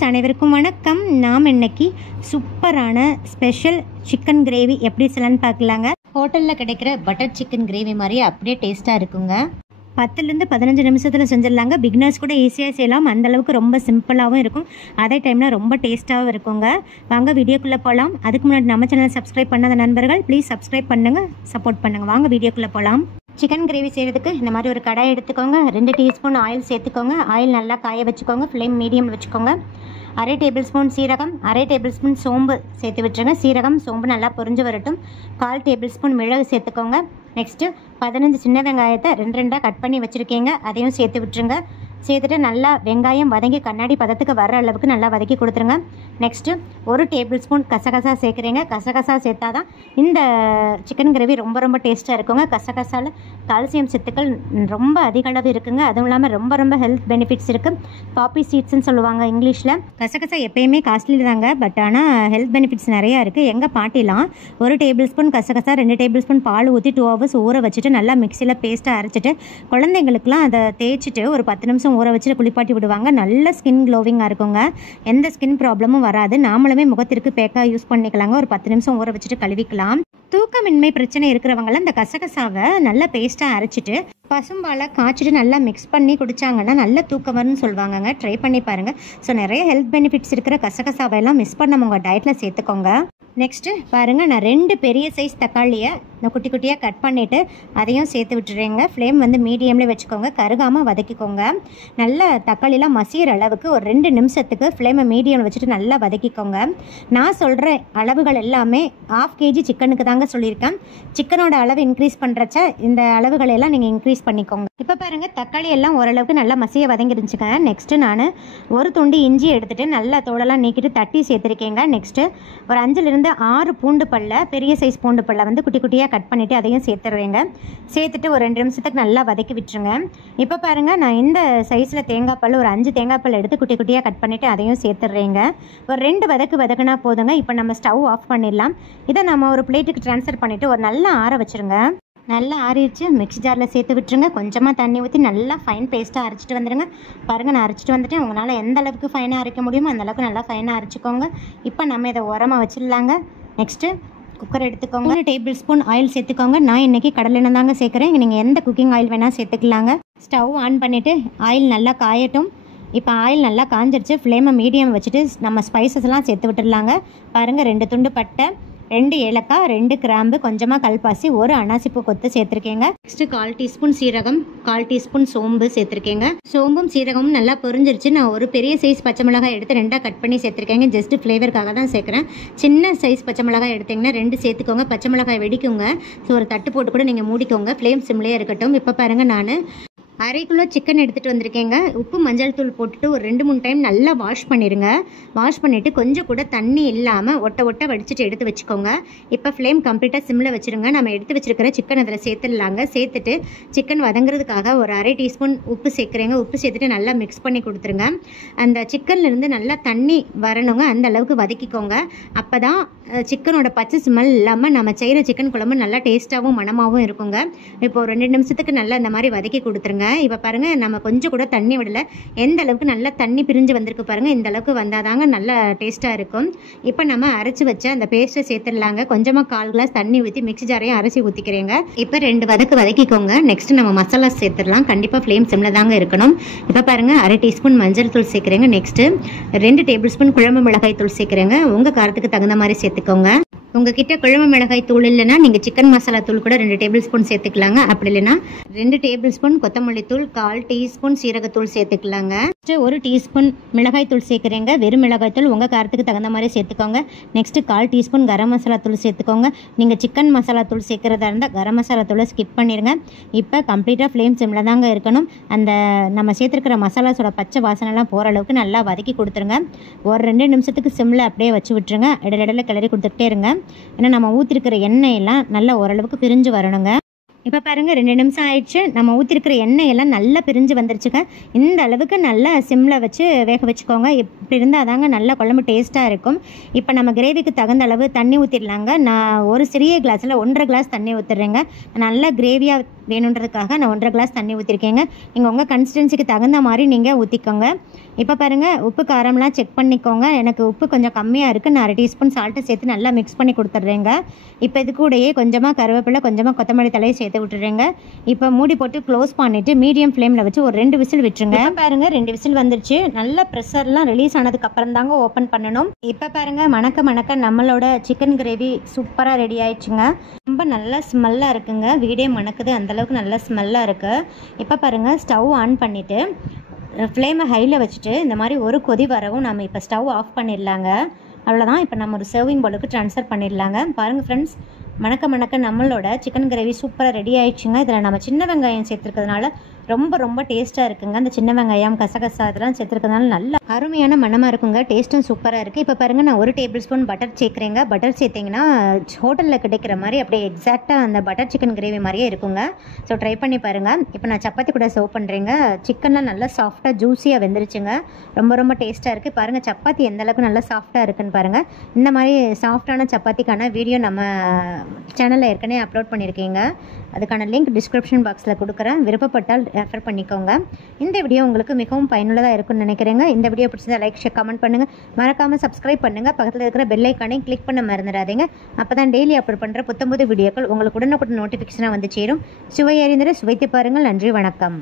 Friends அனைவருக்கும் வணக்கம். நாம் இன்னைக்கு சூப்பரான ஸ்பெஷல் சிக்கன் கிரேவி எப்படி செய்யலான்னு பார்க்கலாங்க. ஹோட்டலில் கிடைக்கிற பட்டர் சிக்கன் கிரேவி மாதிரி அப்படியே டேஸ்ட்டாக இருக்குங்க. 10லேருந்து 15 நிமிஷத்தில் செஞ்சிடலாங்க. பிகினர்ஸ் கூட ஈஸியாக செய்யலாம். அந்தளவுக்கு ரொம்ப சிம்பிளாகவும் இருக்கும், அதே டைமில் ரொம்ப டேஸ்ட்டாகவும் இருக்குங்க. வாங்க வீடியோக்குள்ளே போகலாம். அதுக்கு முன்னாடி நம்ம சேனல் சப்ஸ்கிரைப் பண்ணாத நண்பர்கள் ப்ளீஸ் சப்ஸ்கிரைப் பண்ணுங்கள், சப்போர்ட் பண்ணுங்கள். வாங்க வீடியோக்குள்ளே போகலாம். சிக்கன் கிரேவி செய்கிறதுக்கு இந்த மாதிரி ஒரு கடாய் எடுத்துக்கோங்க. 2 டீஸ்பூன் ஆயில் சேர்த்துக்கோங்க. ஆயில் நல்லா காய வச்சுக்கோங்க, ஃப்ளேம் மீடியம் வச்சுக்கோங்க. 1/2 டேபிள் ஸ்பூன் சீரகம், 1/2 டேபிள் ஸ்பூன் சோம்பு சேர்த்து விட்டுருங்க. சீரகம் சோம்பு நல்லா பொரிஞ்சு வரட்டும். 1/4 டேபிள் ஸ்பூன் மிளகு சேர்த்துக்கோங்க. நெக்ஸ்ட்டு 15 சின்ன வெங்காயத்தை 2 கட் பண்ணி வச்சுருக்கீங்க, அதையும் சேர்த்து விட்டுருங்க. சேர்த்துட்டு நல்லா வெங்காயம் வதங்கி கண்ணாடி பதத்துக்கு வர அளவுக்கு நல்லா வதக்கி கொடுத்துருங்க. நெக்ஸ்ட்டு 1 டேபிள் ஸ்பூன் கசகசா சேர்க்குறீங்க. கசகசா சேர்த்தா தான் இந்த சிக்கன் கிரேவி ரொம்ப ரொம்ப டேஸ்ட்டாக இருக்குங்க. கசகசாவில் கால்சியம் சத்துக்கள் ரொம்ப அதிக அளவு இருக்குங்க. அதுவும் இல்லாமல் ரொம்ப ஹெல்த் பெனிஃபிட்ஸ் இருக்குது. பாப்பி சீட்ஸ்ன்னு சொல்லுவாங்க இங்கிலீஷில். கசகசா எப்பயுமே காஸ்ட்லி தாங்க, பட் ஆனால் ஹெல்த் பெனிஃபிட்ஸ் நிறையா இருக்குது. எங்கள் பாட்டிலாம் 1 டேபிள் ஸ்பூன் கசகசா 2 டேபிள் ஸ்பூன் பால் ஊற்றி 2 ஹவர்ஸ் ஊற வச்சுட்டு நல்லா மிக்சியில் பேஸ்ட்டாக அரைச்சிட்டு குழந்தைங்களுக்குலாம் அதை தேய்ச்சிட்டு ஒரு 10 நிமிஷம் ஊற வச்சுட்டு குளிப்பாட்டி விடுவாங்க. நல்ல ஸ்கின் க்ளோவிங்காக இருக்குங்க. எந்த ஸ்கின் ப்ராப்ளமும் வராது. நாமளுமே முகத்திற்கு பேக்காக யூஸ் பண்ணிக்கலாங்க. ஒரு 10 நிமிஷம் ஊற வச்சுட்டு கழுவிக்கலாம். தூக்கமின்மை பிரச்சனை இருக்கிறவங்களாம் இந்த கசகசாவை நல்லா பேஸ்ட்டாக அரைச்சிட்டு பசும்பாலை காய்ச்சிட்டு நல்லா மிக்ஸ் பண்ணி குடித்தாங்கன்னா நல்ல தூக்கம் வரும்னு சொல்லுவாங்கங்க. ட்ரை பண்ணி பாருங்கள். ஸோ நிறைய ஹெல்த் பெனிஃபிட்ஸ் இருக்கிற கசகசாவையெல்லாம் மிஸ் பண்ணாமல் உங்கள் டயட்டில் சேர்த்துக்கோங்க. நெக்ஸ்ட்டு பாருங்கள், நான் 2 பெரிய சைஸ் தக்காளியை நான் குட்டி குட்டியாக கட் பண்ணிவிட்டு அதையும் சேர்த்து விட்டுறேங்க. ஃப்ளேம் வந்து மீடியம்லேயே வச்சுக்கோங்க, கருகாமல் வதக்கிக்கோங்க. நல்லா தக்காளிலாம் மசிகிற அளவுக்கு ஒரு 2 நிமிஷத்துக்கு ஃப்ளேமை மீடியமில் வச்சுட்டு நல்லா வதக்கிக்கோங்க. நான் சொல்கிற அளவுகள் எல்லாமே 1/2 kg சிக்கனுக்கு தாங்க சொல்லியிருக்கேன். சிக்கனோட அளவு இன்க்ரீஸ் பண்ணுறச்ச இந்த அளவுகளெல்லாம் நீங்கள் இன்க்ரீஸ் பண்ணிக்கோங்க. இப்போ பாருங்கள், தக்காளி எல்லாம் ஓரளவுக்கு நல்லா மசிய வதங்கிருந்துச்சுங்க. நெக்ஸ்ட்டு நான் ஒரு துண்டு இஞ்சி எடுத்துகிட்டு நல்லா தோலெல்லாம் நீக்கிட்டு தட்டி சேர்த்துருக்கேங்க. நெக்ஸ்ட்டு ஒரு 5லேருந்து 6 பூண்டு பல்ல, பெரிய சைஸ் பூண்டு பல்ல வந்து குட்டி குட்டியாக கட் பண்ணிவிட்டு அதையும் சேர்த்துடுறேங்க. சேர்த்துட்டு ஒரு 2 நிமிஷத்துக்கு நல்லா வதக்கி விட்டுருங்க. இப்போ பாருங்கள், நான் இந்த சைஸில் தேங்காய் பல் ஒரு 5 தேங்காய் பல் எடுத்து குட்டி குட்டியாக கட் பண்ணிவிட்டு அதையும் சேர்த்துடுறேங்க. ஒரு 2 வதக்குனா போதுங்க. இப்போ நம்ம ஸ்டவ் ஆஃப் பண்ணிடலாம். இதை நம்ம ஒரு பிளேட்டுக்கு ட்ரான்ஸ்ஃபர் பண்ணிவிட்டு ஒரு நல்லா ஆற வச்சுருங்க. நல்லா ஆறிடுச்சு. மிக்ஸி ஜாரில் சேர்த்து விட்டுருங்க. கொஞ்சமாக தண்ணி ஊற்றி நல்லா ஃபைன் பேஸ்ட்டாக அரைச்சிட்டு வந்துடுங்க. பாருங்கள், நான் அரைச்சிட்டு வந்துட்டேன். உங்களால் எந்த அளவுக்கு ஃபைனாக அரைக்க முடியுமோ அந்தளவுக்கு நல்லா ஃபைனாக அரைச்சிக்கோங்க. இப்போ நம்ம இதை உரமாக வச்சிடலாங்க. நெக்ஸ்ட்டு குக்கர் எடுத்துக்கோங்க. 1 டேபிள் ஸ்பூன் ஆயில் சேர்த்துக்கோங்க. நான் இன்றைக்கி கடலெண்ணெய் தாங்க சேர்க்குறேன். நீங்கள் எந்த குக்கிங் ஆயில் வேணால் சேர்த்துக்கலாங்க. ஸ்டவ் ஆன் பண்ணிவிட்டு ஆயில் நல்லா காயட்டும். இப்போ ஆயில் நல்லா காஞ்சிருச்சு. ஃப்ளேமை மீடியம் வச்சுட்டு நம்ம ஸ்பைசஸ்லாம் சேர்த்து விட்டுடலாங்க. பாருங்கள், 2 துண்டு பட்டை, 2 ஏலக்காய், 2 கிராம்பு, கொஞ்சமாக கல்பாசி, 1 அனாசிப்பூ கொத்து சேர்த்துருக்கேங்க. நெக்ஸ்ட்டு 1/4 டீஸ்பூன் சீரகம், 1/4 டீஸ்பூன் சோம்பு சேர்த்துருக்கேங்க. சோம்பும் சீரகமும் நல்லா பொரிஞ்சிருச்சு. நான் ஒரு பெரிய சைஸ் பச்சை மிளகாய் எடுத்து 2 கட் பண்ணி சேர்த்துருக்கேங்க. ஜஸ்ட் ஃப்ளேவருக்காக தான் சேர்க்குறேன். சின்ன சைஸ் பச்சை மிளகாய் எடுத்திங்கன்னா 2 சேர்த்துக்கோங்க. பச்சை மிளகாய் வெடிக்குங்க. ஸோ ஒரு தட்டு போட்டு கூட நீங்கள் மூடிக்கோங்க. ஃப்ளேம் சிம்லேயே இருக்கட்டும். இப்போ பாருங்கள், நான் 1/2 கிலோ சிக்கன் எடுத்துகிட்டு வந்திருக்கேங்க. உப்பு மஞ்சள் தூள் போட்டுட்டு ஒரு 2-3 டைம் நல்லா வாஷ் பண்ணிடுங்க. வாஷ் பண்ணிவிட்டு கொஞ்சம் கூட தண்ணி இல்லாமல் ஒட்ட வடிச்சிட்டு எடுத்து வச்சுக்கோங்க. இப்போ ஃப்ளேம் கம்ப்ளீட்டாக சிம்மில் வச்சுருங்க. நம்ம எடுத்து வச்சுருக்கிற சிக்கன் அதில் சேர்த்துடலாங்க. சேர்த்துட்டு சிக்கன் வதங்குறதுக்காக ஒரு 1/2 டீஸ்பூன் உப்பு சேர்க்குறேங்க. உப்பு சேர்த்துட்டு நல்லா மிக்ஸ் பண்ணி கொடுத்துருங்க. அந்த சிக்கன்லேருந்து நல்லா தண்ணி வரணுங்க. அந்த அளவுக்கு வதக்கிக்கோங்க. அப்போ தான் சிக்கனோட பச்சை ஸ்மெல் இல்லாமல் நம்ம செய்கிற சிக்கன் குழம்பு நல்லா டேஸ்ட்டாகவும் மணமாகவும் இருக்குங்க. இப்போ ஒரு 2 நிமிஷத்துக்கு நல்லா இந்த மாதிரி வதக்கி கொடுத்துருங்க. இப்போ பாருங்கள், நம்ம கொஞ்சம் கூட தண்ணி விடலை. எந்த அளவுக்கு நல்லா தண்ணி பிரிஞ்சு வந்திருக்கு பாருங்கள். இந்த அளவுக்கு வந்தால் தாங்க நல்லா டேஸ்ட்டாக இருக்கும். இப்போ நம்ம அரைச்சி வச்ச அந்த பேஸ்ட்டை சேர்த்துடலாங்க. கொஞ்சமாக 1/4 கிளாஸ் தண்ணி ஊற்றி மிக்ஸி ஜாரையும் அரைச்சி ஊற்றிக்கிறேங்க. இப்போ 2 வதக்கிக்கோங்க. நெக்ஸ்ட் நம்ம மசாலா சேர்த்துடலாம். கண்டிப்பாக ஃப்ளேம் சிம்மில் தாங்க இருக்கணும். இப்போ பாருங்கள், 1/2 டீஸ்பூன் மஞ்சள் தூள் சேர்க்குறேங்க. நெக்ஸ்ட்டு 2 டேபிள் ஸ்பூன் குழம்பு மிளகாய் தூள் சேர்க்குறேங்க. உங்கள் காரத்துக்கு தகுந்த மாதிரி சேர்த்துக்கோங்க. உங்ககிட்ட குழம்பு மிளகாய் தூள் இல்லைன்னா நீங்கள் சிக்கன் மசாலா தூள் கூட 2 டேபிள் ஸ்பூன் சேர்த்துக்கலாங்க. அப்படி இல்லைன்னா 2 டேபிள் ஸ்பூன் கொத்தமல்லி தூள், 1/4 டீஸ்பூன் சீரகத்தூள் சேர்த்துக்கலாங்க. 1 டீஸ்பூன் மிளகாய் தூள் சேர்க்குறேங்க. வெறும் மிளகாய் தூள் உங்கள் காரத்துக்கு தகுந்த மாதிரி சேர்த்துக்கோங்க. நெக்ஸ்ட்டு 1/4 டீஸ்பூன் கரம் மசாலா தூள் சேர்த்துக்கோங்க. நீங்கள் சிக்கன் மசாலா தூள் சேர்க்குறதா இருந்தால் கரம் மசாலா தூளை ஸ்கிப் பண்ணிடுங்க. இப்போ கம்ப்ளீட்டாக ஃப்ளேம் சிம்மில் தாங்க இருக்கணும். அந்த நம்ம சேர்த்துருக்கிற மசாலாஸோட பச்சை வாசனைலாம் போகிற அளவுக்கு நல்லா வதக்கி கொடுத்துருங்க. ஒரு 2 நிமிஷத்துக்கு சிம்மில் அப்படியே வச்சு விட்டுருங்க. இடையில கிளறி கொடுத்துட்டே இருங்க. ஏன்னா நம்ம ஊற்றிருக்கிற எண்ணெயெல்லாம் நல்லா ஓரளவுக்கு பிரிஞ்சு வரணுங்க. இப்போ பாருங்கள், 2 நிமிஷம் ஆயிடுச்சு. நம்ம ஊற்றிருக்கிற எண்ணெயெல்லாம் நல்லா பிரிஞ்சு வந்துருச்சுங்க. இந்த அளவுக்கு நல்லா சிம்மில் வச்சு வேக வச்சுக்கோங்க. இப்படி இருந்தால் தாங்க நல்லா குழம்பு டேஸ்ட்டாக இருக்கும். இப்போ நம்ம கிரேவிக்கு தகுந்த அளவு தண்ணி ஊற்றிடலாங்க. நான் ஒரு சிறிய கிளாஸில் 1.5 கிளாஸ் தண்ணி ஊற்றுறேங்க. நல்லா கிரேவியாக வேணுன்றதுக்காக நான் 1.5 கிளாஸ் தண்ணி ஊற்றிருக்கேங்க. நீங்கள் உங்கள் கன்சிஸ்டன்சிக்கு தகுந்த மாதிரி நீங்கள் ஊற்றிக்கோங்க. இப்போ பாருங்கள், உப்பு காரம்லாம் செக் பண்ணிக்கோங்க. எனக்கு உப்பு கொஞ்சம் கம்மியாக இருக்குது. நான் 1/2 டீஸ்பூன் சால்ட்டு சேர்த்து நல்லா மிக்ஸ் பண்ணி கொடுத்துட்றேங்க. இப்போ இது கூடயே கொஞ்சமாக கருவேப்பிலை, கொஞ்சமாக கொத்தமல்லி தலையை சேர்த்து விட்டுறேங்க. இப்போ மூடி போட்டு க்ளோஸ் பண்ணிவிட்டு மீடியம் ஃப்ளேமில் வச்சு ஒரு 2 விசில் விட்டுருங்க. பாருங்கள் 2 விசில் வந்துருச்சு. நல்லா ப்ரெஷர்லாம் ரிலீஸ் ஆனதுக்கப்புறம் தாங்க ஓப்பன் பண்ணணும். இப்போ பாருங்கள், மணக்க நம்மளோட சிக்கன் கிரேவி சூப்பராக ரெடி ஆயிடுச்சுங்க. ரொம்ப நல்ல ஸ்மெல்லாக இருக்குங்க. வீடே மணக்குது, அந்தளவுக்கு நல்ல ஸ்மெல்லாக இருக்குது. இப்போ பாருங்கள், ஸ்டவ் ஆன் பண்ணிவிட்டு ஃப்ளேமை ஹையில் வச்சுட்டு இந்த மாதிரி ஒரு கொதி வரவும் நம்ம இப்போ ஸ்டவ் ஆஃப் பண்ணிடலாங்க. அவ்வளோதான். இப்போ நம்ம ஒரு சர்விங் பவுலுக்கு ட்ரான்ஸ்ஃபர் பண்ணிடலாங்க. பாருங்கள் ஃப்ரெண்ட்ஸ், மணக்க நம்மளோட சிக்கன் கிரேவி சூப்பராக ரெடி ஆயிடுச்சுங்க. இதில் நம்ம சின்ன வெங்காயம் சேர்த்துருக்கிறதுனால ரொம்ப டேஸ்ட்டாக இருக்குங்க. அந்த சின்ன வெங்காயம், கசகசா இதெல்லாம் சேர்த்துருக்கிறதுனால நல்ல அருமையான மணமாக இருக்குங்க. டேஸ்ட்டும் சூப்பராக இருக்குது. இப்போ பாருங்கள், நான் 1 டேபிள் ஸ்பூன் பட்டர் சேர்க்குறேங்க. பட்டர் சேர்த்திங்கன்னா ஹோட்டலில் கிடைக்கிற மாதிரி அப்படியே எக்ஸாக்டாக அந்த பட்டர் சிக்கன் கிரேவி மாதிரியே இருக்குங்க. ஸோ ட்ரை பண்ணி பாருங்கள். இப்போ நான் சப்பாத்தி கூட சர்வ் பண்ணுறேங்க. சிக்கன்லாம் நல்லா சாஃப்டாக ஜூஸியாக வெந்துருச்சுங்க. ரொம்ப டேஸ்ட்டாக இருக்குது. பாருங்கள், சப்பாத்தி எந்த அளவுக்கு நல்லா சாஃப்டாக இருக்குன்னு பாருங்கள். இந்த மாதிரி சாஃப்டான சப்பாத்திக்கான வீடியோ நம்ம சேனலில் ஏற்கனவே அப்லோட் பண்ணியிருக்கீங்க. அதுக்கான லிங்க் டிஸ்கிரிப்ஷன் பாக்ஸில் கொடுக்குறேன். விருப்பப்பட்டால் ரெஃபர் பண்ணிக்கோங்க. இந்த வீடியோ உங்களுக்கு மிகவும் பயனுள்ளதாக இருக்கும்னு நினைக்கிறேங்க. இந்த வீடியோ பிடிச்சதா லைக், ஷேர், கமெண்ட் பண்ணுங்கள். மறக்காமல் சப்ஸ்கிரைப் பண்ணுங்கள். பக்கத்தில் இருக்கிற பெல் ஐக்கானையும் கிளிக் பண்ண மறந்துடாதீங்க. அப்போ தான் டெய்லி அப்லோட் பண்ணுற புத்தம்புது வீடியோக்கள் உங்களுக்கு உடனுக்குடன் நோட்டிஃபிகேஷனாக வந்து சேரும். சுவை அறிந்திட சுவைத்து பாருங்கள். நன்றி, வணக்கம்.